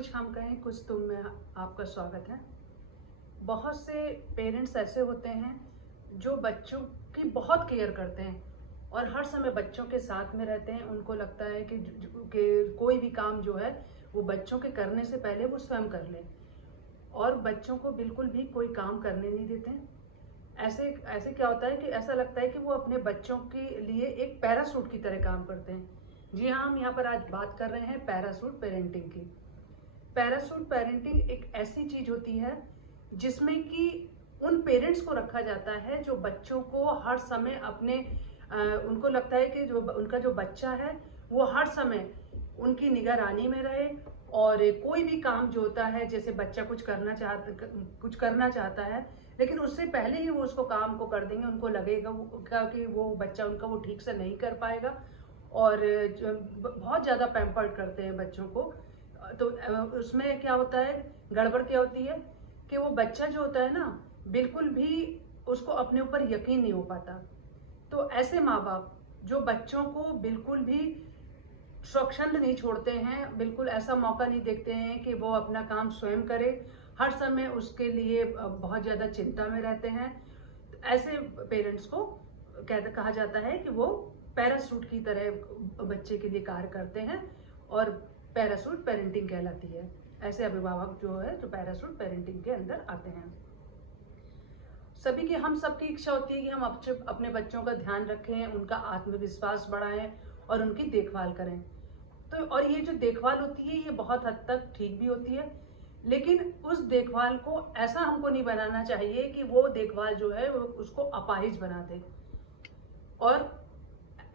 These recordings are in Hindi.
कुछ हम कहें कुछ तुम में आपका स्वागत है। बहुत से पेरेंट्स ऐसे होते हैं जो बच्चों की बहुत केयर करते हैं और हर समय बच्चों के साथ में रहते हैं। उनको लगता है कि कोई भी काम जो है वो बच्चों के करने से पहले वो स्वयं कर ले और बच्चों को बिल्कुल भी कोई काम करने नहीं देते हैं। ऐसे ऐसे क्या होता है कि ऐसा लगता है कि वो अपने बच्चों के लिए एक पैरासूट की तरह काम करते हैं। जी हाँ, हम यहाँ पर आज बात कर रहे हैं पैरासूट पेरेंटिंग की। पैरासूट पेरेंटिंग एक ऐसी चीज होती है जिसमें कि उन पेरेंट्स को रखा जाता है जो बच्चों को हर समय अपने उनको लगता है कि जो उनका जो बच्चा है वो हर समय उनकी निगरानी में रहे। और कोई भी काम जो होता है, जैसे बच्चा कुछ करना चाहता है लेकिन उससे पहले ही वो उसको काम को कर देंगे। उनको लगेगा कि वो बच्चा उनका वो ठीक से नहीं कर पाएगा और बहुत ज़्यादा पैम्पर्ड करते हैं बच्चों को। तो उसमें क्या होता है, गड़बड़ क्या होती है कि वो बच्चा जो होता है ना, बिल्कुल भी उसको अपने ऊपर यकीन नहीं हो पाता। तो ऐसे माँ बाप जो बच्चों को बिल्कुल भी स्वच्छंद नहीं छोड़ते हैं, बिल्कुल ऐसा मौका नहीं देखते हैं कि वो अपना काम स्वयं करे, हर समय उसके लिए बहुत ज़्यादा चिंता में रहते हैं, तो ऐसे पेरेंट्स को कहा जाता है कि वो पैरासूट की तरह बच्चे के लिए कार्य करते हैं और पैरासूट पेरेंटिंग कहलाती है। ऐसे अभिभावक जो है जो पैरासूट पेरेंटिंग के अंदर आते हैं। हम सबकी इच्छा होती है कि हम अपने बच्चों का ध्यान रखें, उनका आत्मविश्वास बढ़ाएं और उनकी देखभाल करें। तो और ये जो देखभाल होती है ये बहुत हद तक ठीक भी होती है, लेकिन उस देखभाल को ऐसा हमको नहीं बनाना चाहिए कि वो देखभाल जो है वो उसको अपाहिज बना दे। और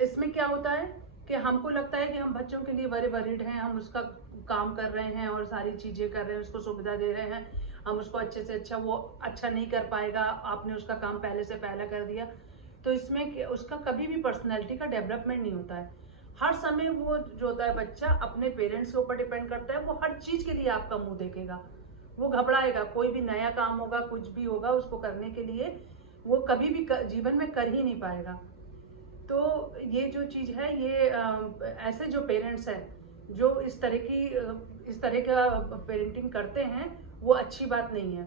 इसमें क्या होता है कि हमको लगता है कि हम बच्चों के लिए वेरी वरीड हैं, हम उसका काम कर रहे हैं और सारी चीजें कर रहे हैं, उसको सुविधा दे रहे हैं, हम उसको अच्छे से अच्छा, वो अच्छा नहीं कर पाएगा, आपने उसका काम पहले से पहले कर दिया। तो इसमें उसका कभी भी पर्सनैलिटी का डेवलपमेंट नहीं होता है। हर समय वो जो होता है बच्चा अपने पेरेंट्स के ऊपर डिपेंड करता है, वो हर चीज के लिए आपका मुंह देखेगा, वो घबराएगा। कोई भी नया काम होगा, कुछ भी होगा, उसको करने के लिए वो कभी भी जीवन में कर ही नहीं पाएगा। तो ये जो चीज है ये ऐसे जो पेरेंट्स हैं जो इस तरह का पेरेंटिंग करते हैं वो अच्छी बात नहीं है,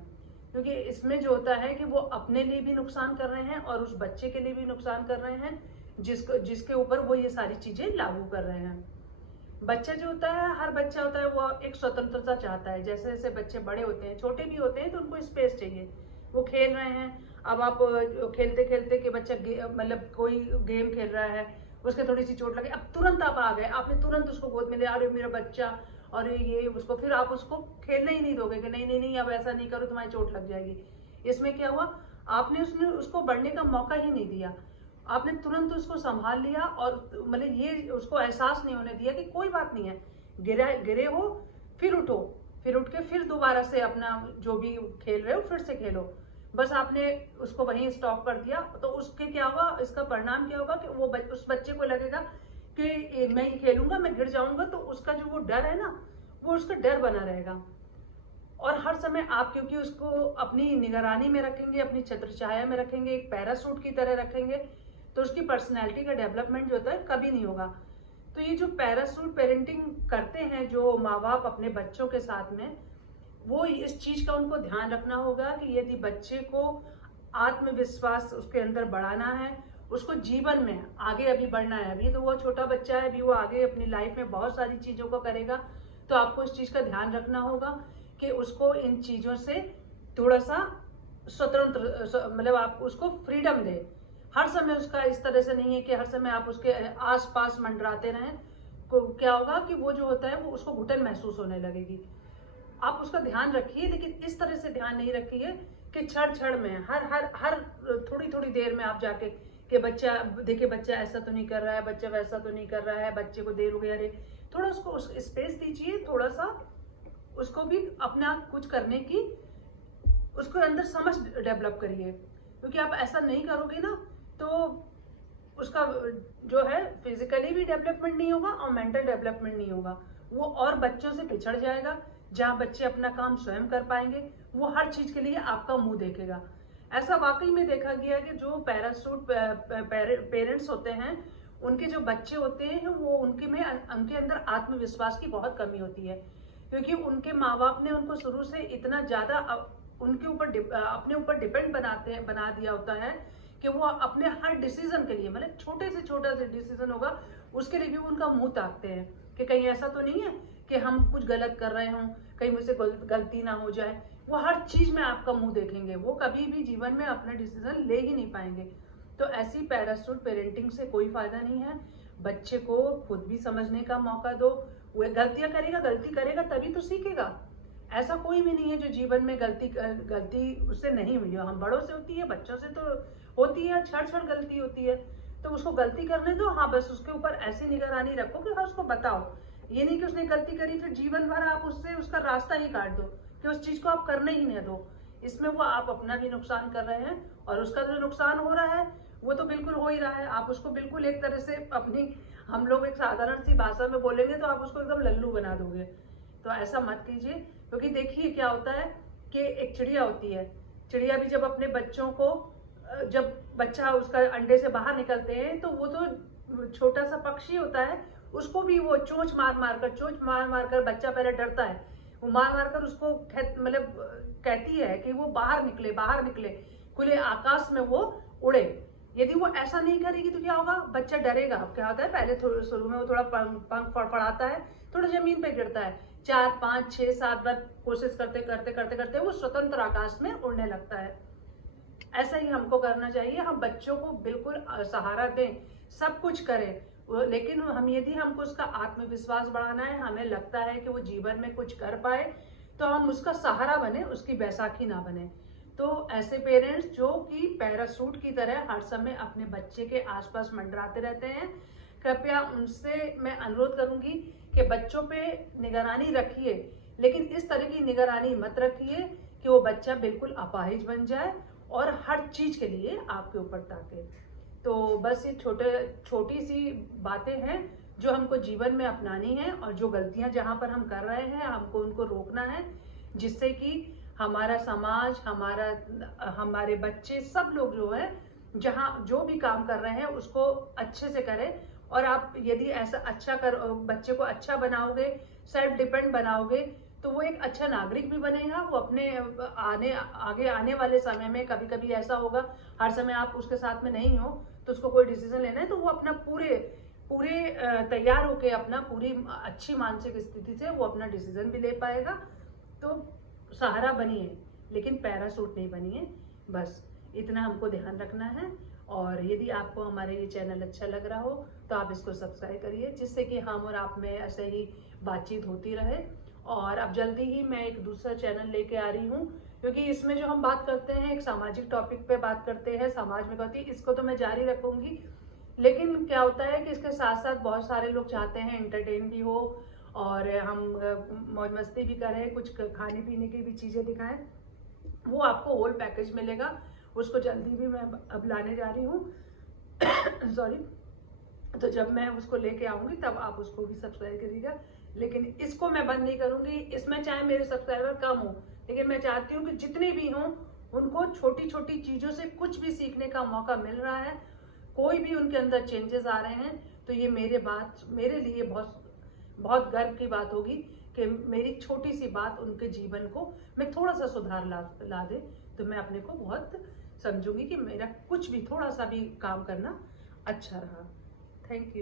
क्योंकि इसमें जो होता है कि वो अपने लिए भी नुकसान कर रहे हैं और उस बच्चे के लिए भी नुकसान कर रहे हैं जिसके ऊपर वो ये सारी चीजें लागू कर रहे हैं। बच्चा जो होता है, हर बच्चा होता है वो एक स्वतंत्रता चाहता है। जैसे जैसे बच्चे बड़े होते हैं, छोटे भी होते हैं, तो उनको स्पेस चाहिए। वो खेल रहे हैं, अब आप खेलते खेलते कि बच्चा मतलब कोई गेम खेल रहा है, उसके थोड़ी सी चोट लगे, अब तुरंत आप आ गए, आपने तुरंत उसको गोद में लिया, अरे मेरा बच्चा, और ये उसको फिर आप उसको खेलने ही नहीं दोगे कि नहीं नहीं नहीं अब ऐसा नहीं करो, तुम्हारी चोट लग जाएगी। इसमें क्या हुआ, आपने उसको बढ़ने का मौका ही नहीं दिया, आपने तुरंत उसको संभाल लिया और मतलब ये उसको एहसास नहीं होने दिया कि कोई बात नहीं है, गिरे हो, फिर उठो, फिर उठ के फिर दोबारा से अपना जो भी खेल रहे हो फिर से खेलो। बस आपने उसको वहीं स्टॉप कर दिया, तो उसके क्या हुआ, इसका परिणाम क्या होगा कि उस बच्चे को लगेगा कि मैं ही खेलूंगा, मैं गिर जाऊंगा, तो उसका जो वो डर है ना, वो उसका डर बना रहेगा। और हर समय आप क्योंकि उसको अपनी निगरानी में रखेंगे, अपनी छत्र छाया में रखेंगे, एक पैरासूट की तरह रखेंगे, तो उसकी पर्सनैलिटी का डेवलपमेंट जो होता है कभी नहीं होगा। तो ये जो पैरासूट पेरेंटिंग करते हैं जो माँ बाप अपने बच्चों के साथ में, वो इस चीज का उनको ध्यान रखना होगा कि यदि बच्चे को आत्मविश्वास उसके अंदर बढ़ाना है, उसको जीवन में आगे अभी बढ़ना है, अभी तो वो छोटा बच्चा है, अभी वो आगे अपनी लाइफ में बहुत सारी चीजों को करेगा, तो आपको इस चीज का ध्यान रखना होगा कि उसको इन चीजों से थोड़ा सा स्वतंत्र, मतलब आप उसको फ्रीडम दे। हर समय उसका इस तरह से नहीं है कि हर समय आप उसके आस पास मंडराते रहें, को क्या होगा कि वो जो होता है वो उसको घुटन महसूस होने लगेगी। आप उसका ध्यान रखिए, लेकिन इस तरह से ध्यान नहीं रखिए कि क्षण क्षण में हर थोड़ी थोड़ी देर में आप जाके कि बच्चा देखिए, बच्चा ऐसा तो नहीं कर रहा है, बच्चा वैसा तो नहीं कर रहा है, बच्चे को देर हो गई, अरे थोड़ा उसको स्पेस दीजिए, थोड़ा सा उसको भी अपना कुछ करने की उसको अंदर समझ डेवलप करिए। क्योंकि आप ऐसा नहीं करोगे ना तो उसका जो है फिजिकली भी डेवलपमेंट नहीं होगा और मेंटल डेवलपमेंट नहीं होगा, वो और बच्चों से पिछड़ जाएगा। जहां बच्चे अपना काम स्वयं कर पाएंगे, वो हर चीज के लिए आपका मुंह देखेगा। ऐसा वाकई में देखा गया कि जो पैरासूट पेरेंट्स होते हैं, उनके जो बच्चे होते हैं वो उनके अंदर आत्मविश्वास की बहुत कमी होती है। क्योंकि उनके माँ बाप ने उनको शुरू से इतना ज़्यादा उनके ऊपर अपने ऊपर डिपेंड बना दिया होता है कि वो अपने हर डिसीजन के लिए, मतलब छोटे से छोटा सा डिसीजन होगा उसके लिए भी वो उनका मुंह ताकते हैं कि कहीं ऐसा तो नहीं है कि हम कुछ गलत कर रहे हों, कहीं मुझसे गलती ना हो जाए। वो हर चीज में आपका मुंह देखेंगे, वो कभी भी जीवन में अपना डिसीजन ले ही नहीं पाएंगे। तो ऐसी पैरासूट पेरेंटिंग से कोई फायदा नहीं है। बच्चे को खुद भी समझने का मौका दो। वो गलती करेगा तभी तो सीखेगा। ऐसा कोई भी नहीं है जो जीवन में गलती उससे नहीं हुई हो। हम बड़ों से होती है, बच्चों से तो होती है, क्षण गलती होती है, तो उसको गलती करने दो। हाँ, बस उसके ऊपर ऐसी निगरानी रखो कि हाँ उसको बताओ। ये नहीं कि उसने गलती करी फिर जीवन भर आप उससे उसका रास्ता ही काट दो कि उस चीज को आप करने ही नहीं दो। इसमें वो आप अपना भी नुकसान कर रहे हैं और उसका जो नुकसान हो रहा है वो तो बिल्कुल हो ही रहा है। आप उसको बिल्कुल एक तरह से अपनी, हम लोग एक साधारण सी भाषा में बोलेंगे तो आप उसको एकदम लल्लू बना दोगे। तो ऐसा मत कीजिए, क्योंकि देखिए क्या होता है कि एक चिड़िया होती है, चिड़िया भी जब अपने बच्चों को, जब बच्चा उसका अंडे से बाहर निकलते हैं तो वो तो छोटा सा पक्षी होता है, उसको भी वो चोंच मार कर बच्चा पहले डरता है, वो मार कर उसको मतलब कहती है कि वो बाहर निकले खुले आकाश में वो उड़े। यदि वो ऐसा नहीं करेगी तो क्या होगा, बच्चा डरेगा। अब क्या होता है, पहले शुरू में वो थोड़ा पंख फड़फड़ाता है, थोड़ा जमीन पे गिरता है, 4 5 6 7 बार कोशिश करते वो स्वतंत्र आकाश में उड़ने लगता है। ऐसा ही हमको करना चाहिए। हम बच्चों को बिल्कुल सहारा दें, सब कुछ करें, लेकिन यदि हमको उसका आत्मविश्वास बढ़ाना है, हमें लगता है कि वो जीवन में कुछ कर पाए, तो हम उसका सहारा बने, उसकी बैसाखी ना बने। तो ऐसे पेरेंट्स जो कि पैरासूट की तरह हर समय अपने बच्चे के आसपास मंडराते रहते हैं, कृपया उनसे मैं अनुरोध करूंगी कि बच्चों पे निगरानी रखिए, लेकिन इस तरह की निगरानी मत रखिए कि वो बच्चा बिल्कुल अपाहिज बन जाए और हर चीज के लिए आपके ऊपर ताके। तो बस ये छोटी सी बातें हैं जो हमको जीवन में अपनानी है, और जो गलतियां जहां पर हम कर रहे हैं हमको उनको रोकना है, जिससे कि हमारा समाज, हमारे बच्चे, सब लोग जो है जहां जो भी काम कर रहे हैं उसको अच्छे से करें। और आप यदि ऐसा बच्चे को अच्छा बनाओगे, सेल्फ डिपेंड बनाओगे, तो वो एक अच्छा नागरिक भी बनेगा। वो अपने आगे आने वाले समय में, कभी कभी ऐसा होगा हर समय आप उसके साथ में नहीं हो, तो उसको कोई डिसीजन लेना है तो वो अपना पूरे पूरे तैयार होके अपना पूरी अच्छी मानसिक स्थिति से वो अपना डिसीजन भी ले पाएगा। तो सहारा बनिए, लेकिन पैरासूट नहीं बनिए। बस इतना हमको ध्यान रखना है। और यदि आपको हमारे ये चैनल अच्छा लग रहा हो तो आप इसको सब्सक्राइब करिए, जिससे कि हम और आप में ऐसे ही बातचीत होती रहे। और अब जल्दी ही मैं एक दूसरा चैनल लेके आ रही हूँ, क्योंकि इसमें जो हम बात करते हैं एक सामाजिक टॉपिक पे बात करते हैं, समाज में कहती है, इसको तो मैं जारी रखूंगी। लेकिन क्या होता है कि इसके साथ साथ बहुत सारे लोग चाहते हैं एंटरटेन भी हो और हम मौज मस्ती भी करें, कुछ खाने पीने की भी चीज़ें दिखाएं। वो आपको होल पैकेज मिलेगा, उसको जल्दी भी मैं अब लाने जा रही हूँ सॉरी। तो जब मैं उसको लेके आऊंगी तब आप उसको भी सब्सक्राइब करिएगा। लेकिन इसको मैं बंद नहीं करूंगी, इसमें चाहे मेरे सब्सक्राइबर कम हो, लेकिन मैं चाहती हूँ कि जितने भी हों उनको छोटी छोटी चीजों से कुछ भी सीखने का मौका मिल रहा है, कोई भी उनके अंदर चेंजेस आ रहे हैं, तो ये मेरे लिए बहुत बहुत गर्व की बात होगी कि मेरी छोटी सी बात उनके जीवन को मैं थोड़ा सा सुधार ला दे, तो मैं अपने को बहुत समझूंगी कि मेरा कुछ भी थोड़ा सा भी काम करना अच्छा रहा। Thank you.